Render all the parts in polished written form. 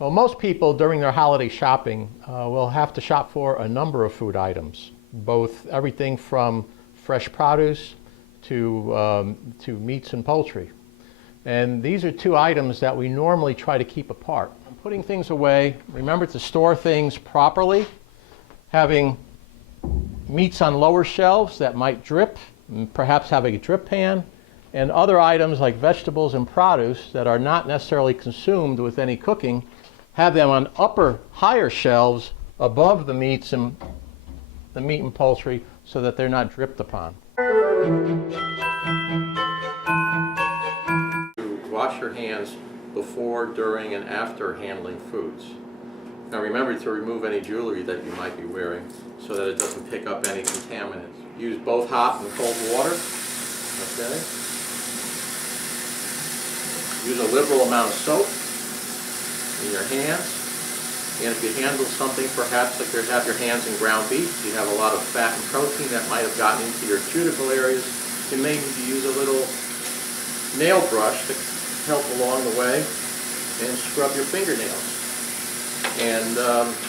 Well, most people during their holiday shopping will have to shop for a number of food items, both everything from fresh produce to meats and poultry. And these are two items that we normally try to keep apart. Putting things away, remember to store things properly, having meats on lower shelves that might drip, and perhaps having a drip pan, and other items like vegetables and produce that are not necessarily consumed with any cooking, have them on higher shelves above the meat and poultry so that they're not dripped upon. Wash your hands before, during, and after handling foods. Now remember to remove any jewelry that you might be wearing so that it doesn't pick up any contaminants. Use both hot and cold water. Okay. Use a liberal amount of soap in your hands. And if you handle something perhaps like you have your hands in ground beef, you have a lot of fat and protein that might have gotten into your cuticle areas, you may need to use a little nail brush to help along the way and scrub your fingernails. And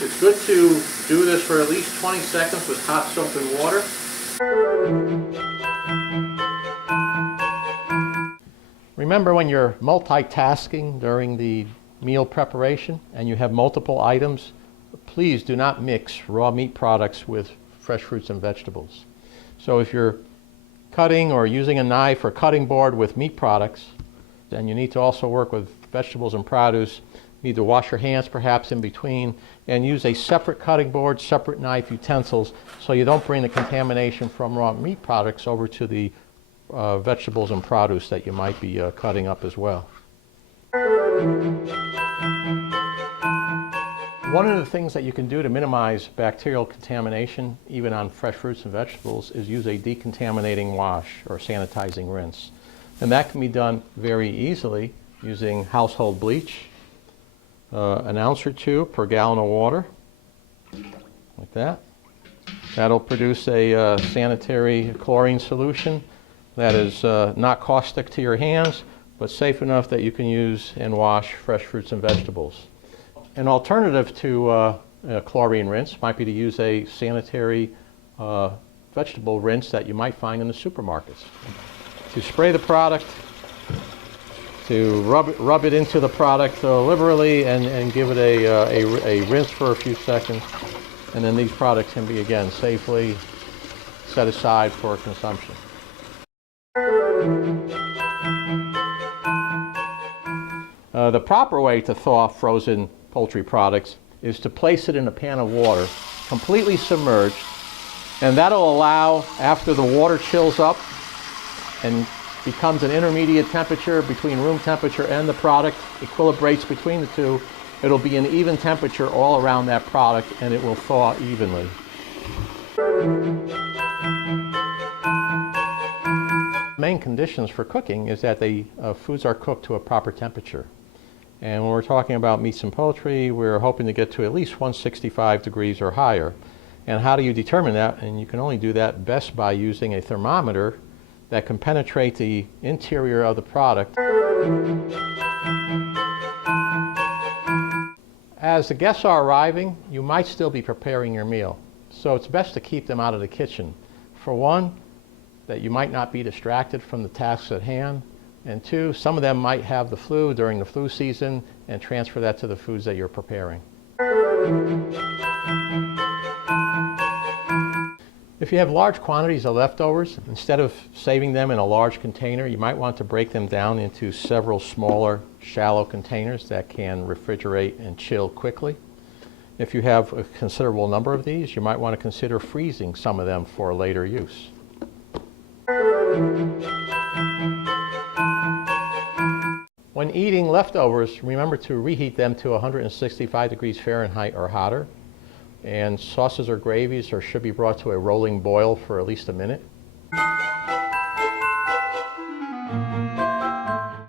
it's good to do this for at least 20 seconds with hot soap and water. Remember, when you're multitasking during the meal preparation and you have multiple items, please do not mix raw meat products with fresh fruits and vegetables. So if you're cutting or using a knife or cutting board with meat products, then you need to also work with vegetables and produce. You need to wash your hands perhaps in between and use a separate cutting board, separate knife, utensils, so you don't bring the contamination from raw meat products over to the vegetables and produce that you might be cutting up as well. One of the things that you can do to minimize bacterial contamination, even on fresh fruits and vegetables, is use a decontaminating wash or sanitizing rinse. And that can be done very easily using household bleach, an ounce or two per gallon of water, like that. That'll produce a sanitary chlorine solution that is not caustic to your hands, but safe enough that you can use and wash fresh fruits and vegetables. An alternative to a chlorine rinse might be to use a sanitary vegetable rinse that you might find in the supermarkets. To spray the product, to rub it into the product liberally and give it a rinse for a few seconds, and then these products can be again safely set aside for consumption. The proper way to thaw frozen poultry products is to place it in a pan of water, completely submerged, and that'll allow, after the water chills up and becomes an intermediate temperature between room temperature and the product, equilibrates between the two, it'll be an even temperature all around that product and it will thaw evenly. Main conditions for cooking is that the foods are cooked to a proper temperature. And when we're talking about meats and poultry, we're hoping to get to at least 165 degrees or higher. And how do you determine that? And you can only do that best by using a thermometer that can penetrate the interior of the product. As the guests are arriving, you might still be preparing your meal. So it's best to keep them out of the kitchen. For one, that you might not be distracted from the tasks at hand. And two, some of them might have the flu during the flu season and transfer that to the foods that you're preparing. If you have large quantities of leftovers, instead of saving them in a large container, you might want to break them down into several smaller, shallow containers that can refrigerate and chill quickly. If you have a considerable number of these, you might want to consider freezing some of them for later use. When eating leftovers, remember to reheat them to 165 degrees Fahrenheit or hotter. And sauces or gravies should be brought to a rolling boil for at least a minute.